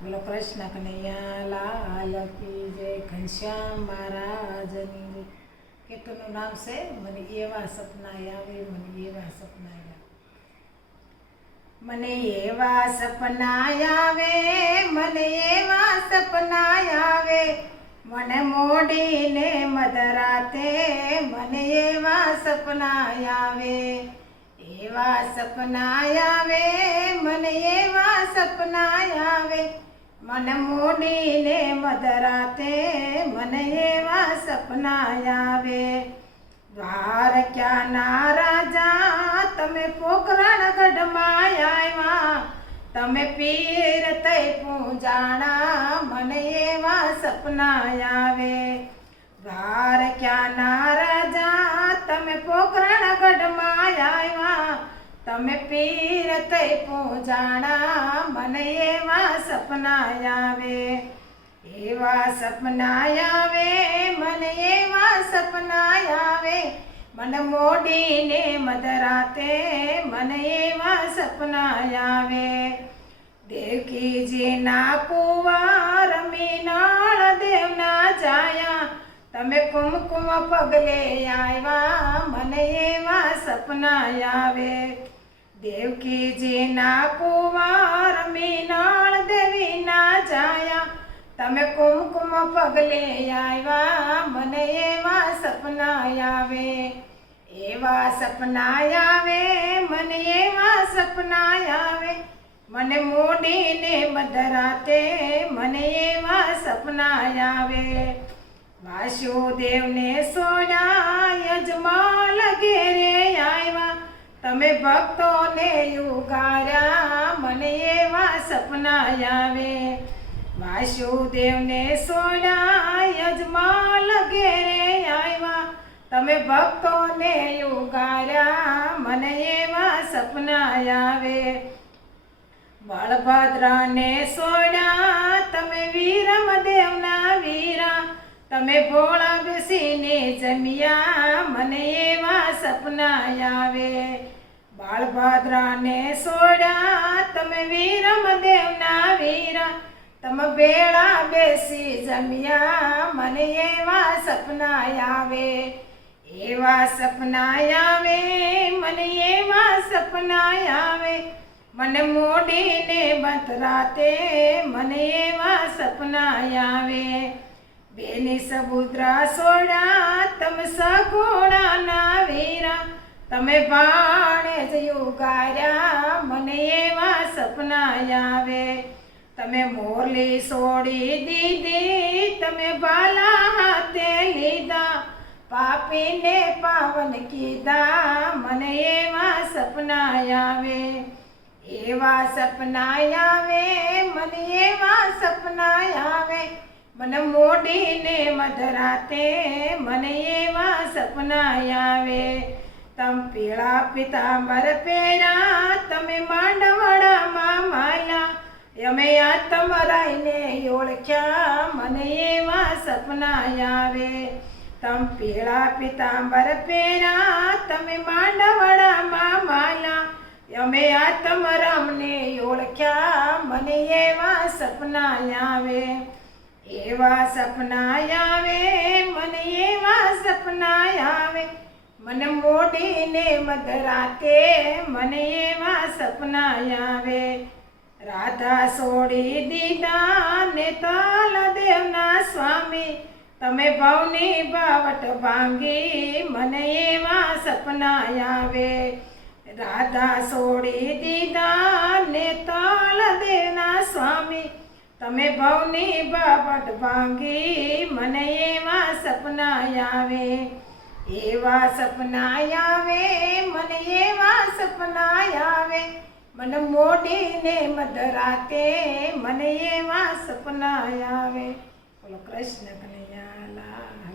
બોલો કૃષ્ણ કનૈયા લાલ કી જય. ઘનશ્યામ મહારાજની કેટલું નામ છે. મને એવા સપના આવે, મને એવા સપના આવે, મને એવા સપના આવે, મને એવા સપના આવે, મને મોડીને મધરાતે મને એવા સપના આવે, એવા સપના આવે, મને એવા સપના આવે, મને મોડીને મધરાતે મને એવા સપના આવે. દ્વારકાના રાજા તમે પોકરણગઢમાં આવ્યા, તમે પીર તઈ પૂજાણા, મને એવા સપના આવે. દ્વારકાના રાજા તમે પોકરણગઢમાં આવ્યા, તમે પીર તઈ પૂજાણા, મને એવા સપના આવે. એવા સપના આવે, મને એવા સપના આવે, મને મોડીને મધરાતે મને એવા સપના આવે. દેવકીજીના કુંવર મીનાળ દેવના જાયા, તમે કુમકુમ પગલે આવ્યા, મને એવા સપના આવે. દેવકીજીના કુંવર મીનાળ દેવીના જાયા, તમે કુમકુમ પગલે આવ્યા, મને એવા સપના આવે. એવા સપના આવે, મને એવા સપના આવે, મને મોડીને મધરાતે મને એવા સપના આવે. વાસુદેવને સોયા યજમાલ ઘેરે આવ્યા, તમે ભક્તોને યુગાર્યા, મને એવા સપના આવે. વાસુદેવને સોયા યજમાલ ઘેરે આવ્યા, તમે ભક્તોને યુગાર્યા, મને એવા સપના આવે. બળભદ્રને સોયા તમે વીરમદેવના વીરા, તમે ભોળા બેસીને જમ્યા, મને એવા સપના આવે. બળભદ્રને સોયા તમે વીરમદેવના વીરા, તમે ભેળા બેસી જમ્યા, મને એવા સપના આવે. એવા સપના આવે, મને એવા સપના આવે, મને મોડીને મધરાતે મને એવા સપના આવે. બેની સમુદ્રા સોડા તમે સગોડાના વીરા, તમે ભાણે જ યુગાર્યા, મને એવા સપના આવે. તમે મોરલી છોડી દીધી, તમે ભાલા હાથે લીધા, પાપીને પાવન કીધા, મને એવા સપના આવે. એવા સપના આવે, મને એવા સપના આવે, મને મોડીને મધરાતે મને એવા સપના આવે. તમ પીળા પિતાંબર પહેર્યા, તમે માંડવડામાં માયા, અમે આત્મરાયને ઓળખ્યા, મને એવા સપના આવે. તમ પીળા પિતાંબર પહેર્યા, તમે માંડવડામાં માયા, અમે આત્મરામને ઓળખ્યા, મને એવા સપના આવે. એવા સપના આવે, મને એવા સપના આવે, મને મોડીને મધરાતે મને એવા સપના આવે. રાધા છોડી દીધા ને તાલદેવના સ્વામી, તમે ભવની બાવટ ભાંગી, મને એવા સપના આવે. રાધા છોડી દીધા ને તાલદેવના સ્વામી, તમે ભવની બાવટ ભાંગી, મને એવા સપના આવે. એવા સપના આવે, મને એવા સપના આવે, મને મોડીને મધરાતે મને એવા સપના આવે. બોલો કૃષ્ણ કનૈયા લાલ.